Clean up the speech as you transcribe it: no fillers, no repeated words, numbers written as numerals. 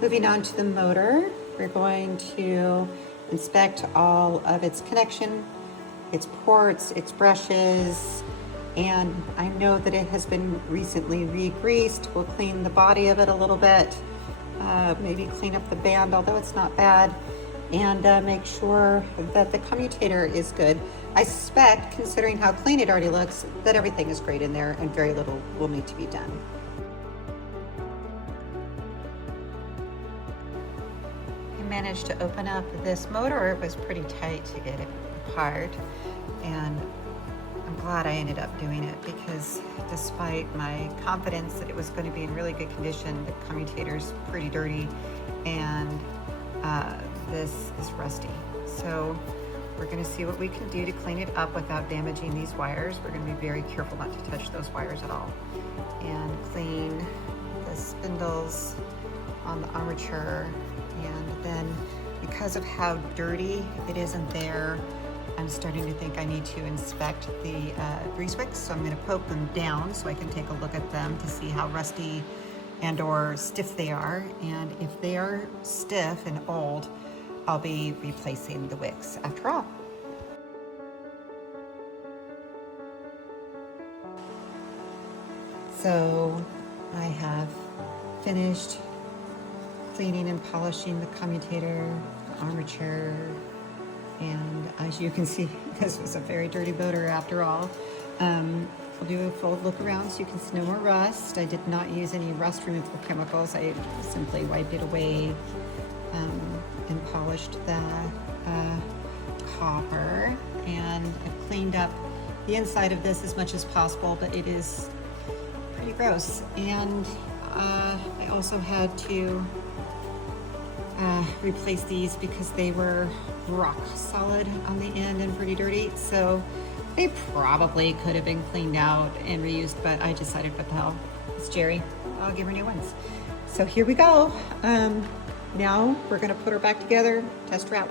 Moving on to the motor, we're going to inspect all of its connection, its ports, its brushes, and I know that it has been recently re-greased. We'll clean the body of it a little bit, maybe clean up the band, although it's not bad, and make sure that the commutator is good. I suspect, considering how clean it already looks, that everything is great in there and very little will need to be done. I managed to open up this motor. It was pretty tight to get it apart, and I'm glad I ended up doing it because despite my confidence that it was going to be in really good condition, the commutator's pretty dirty and this is rusty. So we're going to see what we can do to clean it up without damaging these wires. We're going to be very careful not to touch those wires at all, and clean the spindles on the armature. And then because of how dirty it is in there, I'm starting to think I need to inspect the grease wicks. So I'm going to poke them down so I can take a look at them to see how rusty and or stiff they are. And if they are stiff and old, I'll be replacing the wicks after all. So I have finished cleaning and polishing the commutator, the armature, and as you can see, this was a very dirty motor after all. I'll do a full look around so you can see no more rust. I did not use any rust removal chemicals. I simply wiped it away and polished the copper. And I've cleaned up the inside of this as much as possible, but it is pretty gross. And I also had to replace these because they were rock solid on the end and pretty dirty. So they probably could have been cleaned out and reused, but I decided, what the hell, it's Jerry, I'll give her new ones. So here we go. Now we're gonna put her back together, test her out.